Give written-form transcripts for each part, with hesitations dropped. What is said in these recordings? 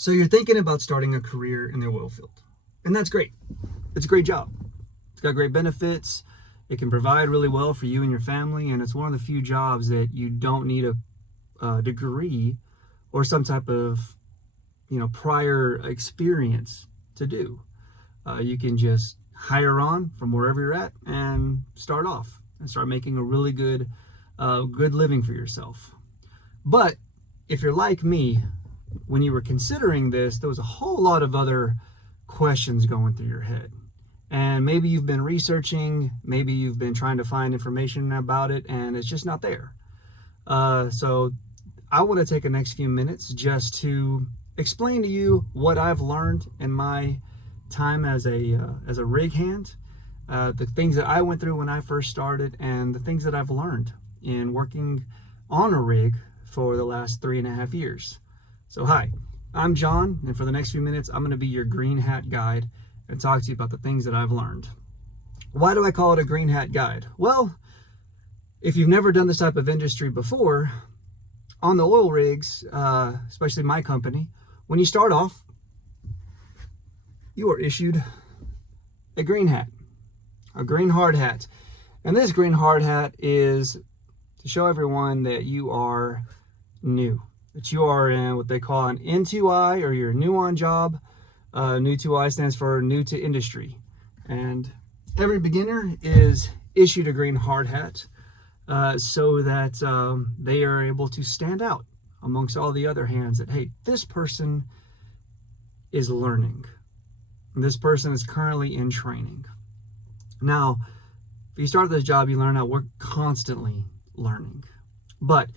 So you're thinking about starting a career in the oil field, and that's great. It's a great job. It's got great benefits. It can provide really well for you and your family, and it's one of the few jobs that you don't need a degree or some type of prior experience to do. You can just hire on from wherever you're at and start off and start making a really good living for yourself. But if you're like me, when you were considering this, there was a whole lot of other questions going through your head. And maybe you've been researching, maybe you've been trying to find information about it, and it's just not there. So I want to take the next few minutes just to explain to you what I've learned in my time as a rig hand, the things that I went through when I first started, and the things that I've learned in working on a rig for the last 3.5 years. So hi, I'm John, and for the next few minutes, I'm going to be your green hat guide and talk to you about the things that I've learned. Why do I call it a green hat guide? Well, if you've never done this type of industry before, on the oil rigs, especially my company, when you start off, you are issued a green hat, a green hard hat. And this green hard hat is to show everyone that you are new, that you are in what they call an N2I, or you're new on job. New 2I stands for new to industry. And every beginner is issued a green hard hat so that they are able to stand out amongst all the other hands that, hey, this person is learning. This person is currently in training. Now, if you start this job, you learn how we're constantly learning. But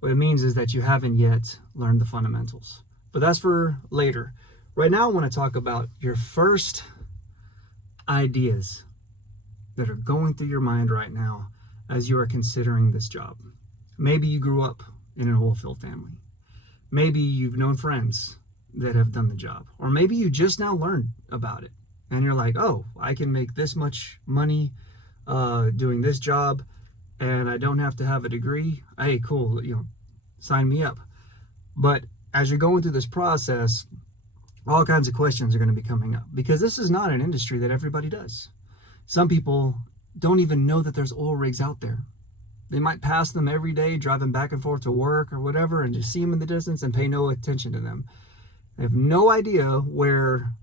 what it means is that you haven't yet learned the fundamentals. But that's for later. Right now, I want to talk about your first ideas that are going through your mind right now as you are considering this job. Maybe you grew up in an oil field family. Maybe you've known friends that have done the job. Or maybe you just now learned about it and you're like, oh, I can make this much money doing this job and I don't have to have a degree. Hey, cool, sign me up. But as you're going through this process, all kinds of questions are going to be coming up because this is not an industry that everybody does. Some people don't even know that there's oil rigs out there. They might pass them every day, driving back and forth to work or whatever, and just see them in the distance and pay no attention to them. They have no idea where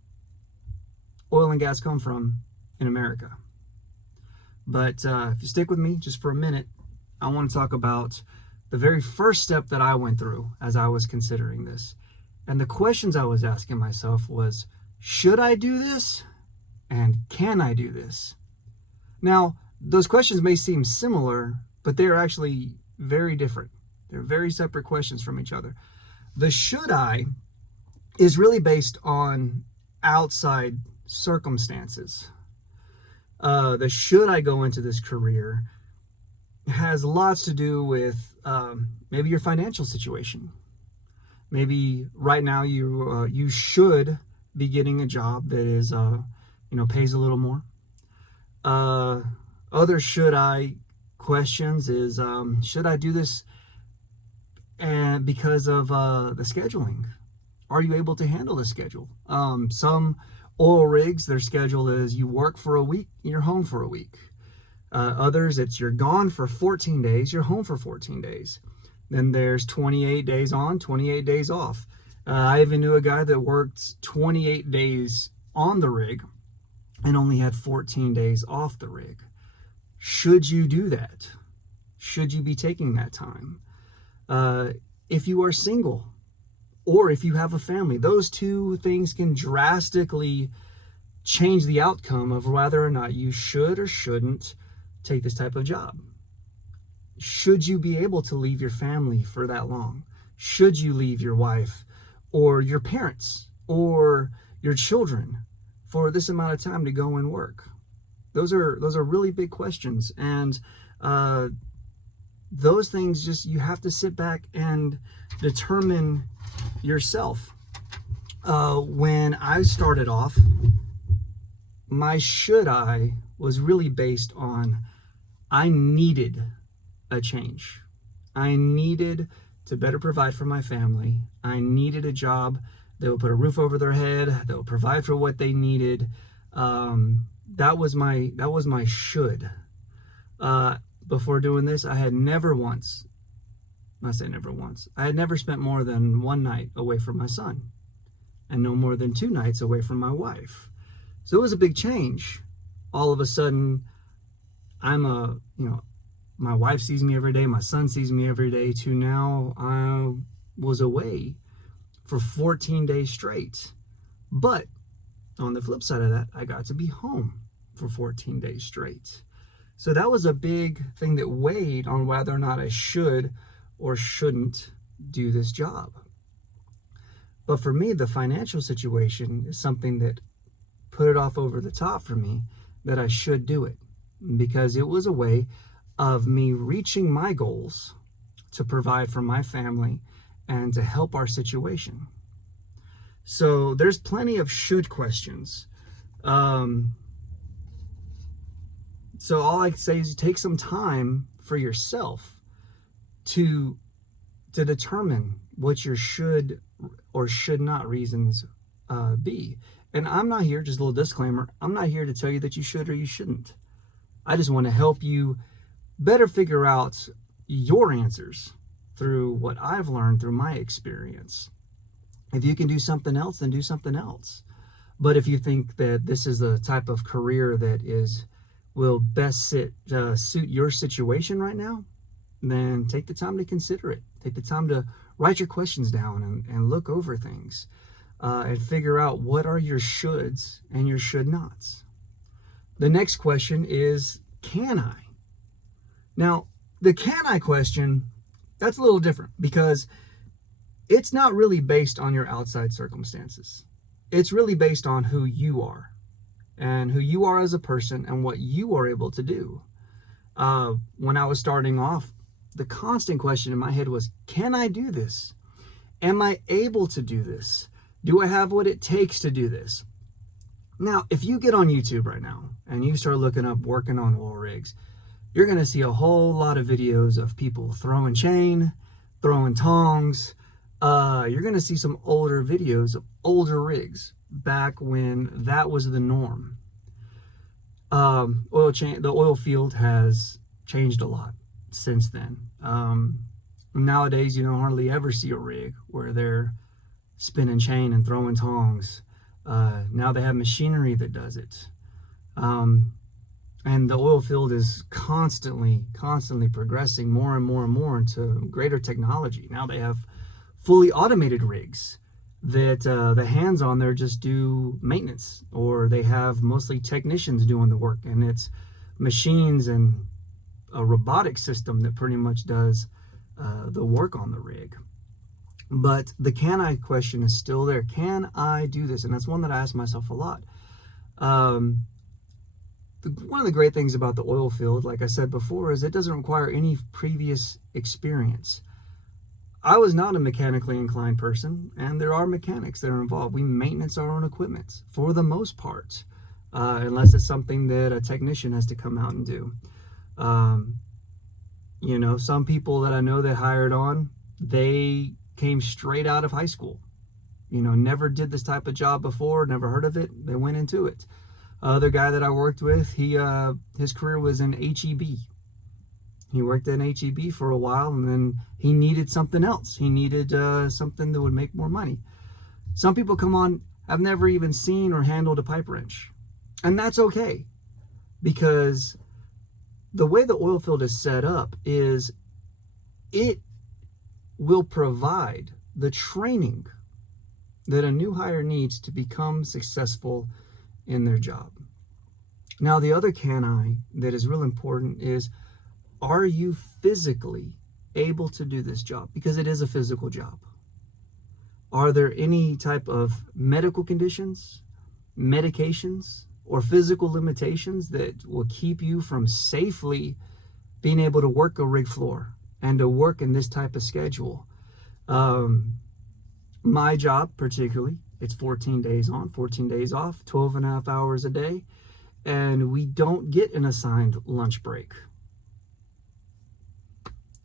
oil and gas come from in America. But if you stick with me just for a minute, I want to talk about the very first step that I went through as I was considering this. And the questions I was asking myself was, should I do this? And can I do this? Now, those questions may seem similar, but they're actually very different. They're very separate questions from each other. The should I is really based on outside circumstances. The should I go into this career has lots to do with maybe your financial situation. Maybe right now you should be getting a job that is pays a little more. Other should I questions is should I do this and because of the scheduling? Are you able to handle the schedule? Some oil rigs, their schedule is you work for a week, you're home for a week. Others, it's you're gone for 14 days, you're home for 14 days. Then there's 28 days on, 28 days off. I even knew a guy that worked 28 days on the rig and only had 14 days off the rig. Should you do that? Should you be taking that time? If you are single or if you have a family, those two things can drastically change the outcome of whether or not you should or shouldn't take this type of job. Should you be able to leave your family for that long? Should you leave your wife or your parents or your children for this amount of time to go and work? Those are really big questions, and those things just you have to sit back and determine yourself. When I started off, my should I was really based on I needed a change. I needed to better provide for my family. I needed a job They would put a roof over their head. They would provide for what they needed. That was my should. Before doing this, I had never once, I say never once, I had never spent more than one night away from my son, and no more than 2 nights away from my wife. So it was a big change. All of a sudden, my wife sees me every day, my son sees me every day, to now I was away for 14 days straight. But on the flip side of that, I got to be home for 14 days straight. So that was a big thing that weighed on whether or not I should or shouldn't do this job. But for me, the financial situation is something that put it off over the top for me, that I should do it, because it was a way of me reaching my goals to provide for my family and to help our situation. So there's plenty of should questions. So all I can say is take some time for yourself to determine what your should or should not reasons be. And I'm not here, just a little disclaimer, I'm not here to tell you that you should or you shouldn't. I just want to help you better figure out your answers through what I've learned through my experience. If you can do something else, then do something else. But if you think that this is the type of career that will best suit your situation right now, then take the time to consider it. Take the time to write your questions down and look over things and figure out what are your shoulds and your should nots. The next question is, can I? Now, the can I question, that's a little different, because it's not really based on your outside circumstances. It's really based on who you are and who you are as a person and what you are able to do. When I was starting off, the constant question in my head was, can I do this? Am I able to do this? Do I have what it takes to do this? Now, if you get on YouTube right now and you start looking up working on oil rigs, you're going to see a whole lot of videos of people throwing chain, throwing tongs. You're going to see some older videos of older rigs back when that was the norm. The oil field has changed a lot since then. Nowadays, you don't hardly ever see a rig where they're spinning chain and throwing tongs. Now they have machinery that does it. And the oil field is constantly progressing more and more and more into greater technology. Now they have fully automated rigs that the hands on there just do maintenance, or they have mostly technicians doing the work, and it's machines and a robotic system that pretty much does the work on the rig. But the can I question is still there. Can I do this? And that's one that I ask myself a lot. One of the great things about the oil field, like I said before, is it doesn't require any previous experience. I was not a mechanically inclined person, and there are mechanics that are involved. We maintenance our own equipment for the most part, unless it's something that a technician has to come out and do. Some people that I know that hired on, they came straight out of high school. Never did this type of job before, never heard of it. They went into it. Other guy that I worked with, his career was in HEB. He worked in HEB for a while, and then he needed something else. He needed something that would make more money. Some people come on, have never even seen or handled a pipe wrench. And that's okay, because the way the oil field is set up is it will provide the training that a new hire needs to become successful in their job. Now, the other can I that is real important is, are you physically able to do this job? Because it is a physical job. Are there any type of medical conditions, medications, or physical limitations that will keep you from safely being able to work a rig floor and to work in this type of schedule? My job particularly, it's 14 days on, 14 days off, 12 and a half hours a day, and we don't get an assigned lunch break.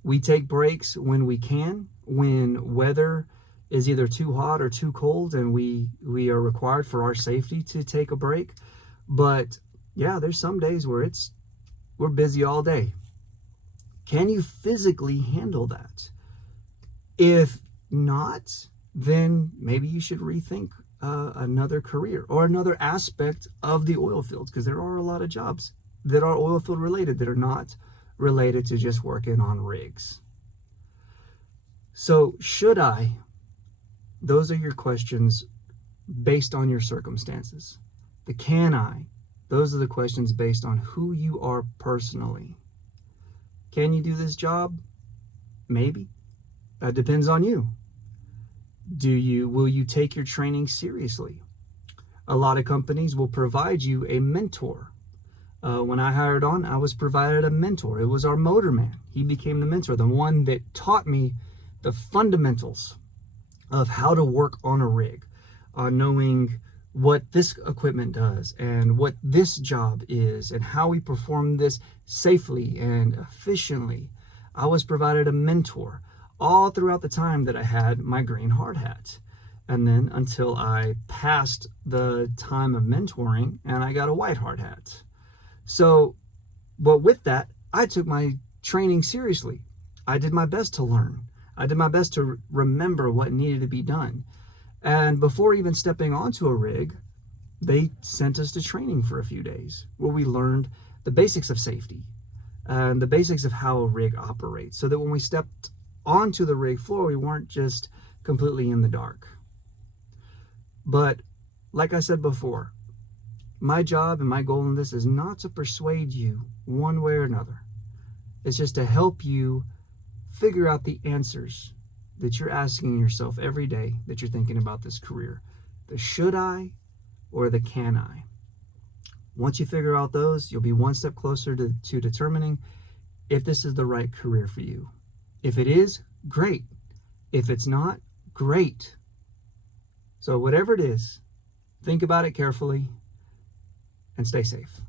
We take breaks when we can, when weather is either too hot or too cold, and we are required for our safety to take a break. But yeah, there's some days where we're busy all day. Can you physically handle that? If not, then maybe you should rethink another career or another aspect of the oil fields, because there are a lot of jobs that are oil field related that are not related to just working on rigs. So should I? Those are your questions based on your circumstances. The can I? Those are the questions based on who you are personally. Can you do this job? Maybe. That depends on you. Will you take your training seriously? A lot of companies will provide you a mentor. When I hired on, I was provided a mentor. It was our motorman. He became the mentor, the one that taught me the fundamentals of how to work on a rig, knowing what this equipment does and what this job is and how we perform this safely and efficiently. I was provided a mentor all throughout the time that I had my green hard hat. And then until I passed the time of mentoring and I got a white hard hat. So, but with that, I took my training seriously. I did my best to learn. I did my best to remember what needed to be done. And before even stepping onto a rig, they sent us to training for a few days where we learned the basics of safety and the basics of how a rig operates, so that when we stepped onto the rig floor, we weren't just completely in the dark. But like I said before, my job and my goal in this is not to persuade you one way or another. It's just to help you figure out the answers that you're asking yourself every day that you're thinking about this career. The should I or the can I? Once you figure out those, you'll be one step closer to determining if this is the right career for you. If it is, great. If it's not, great. So whatever it is, think about it carefully and stay safe.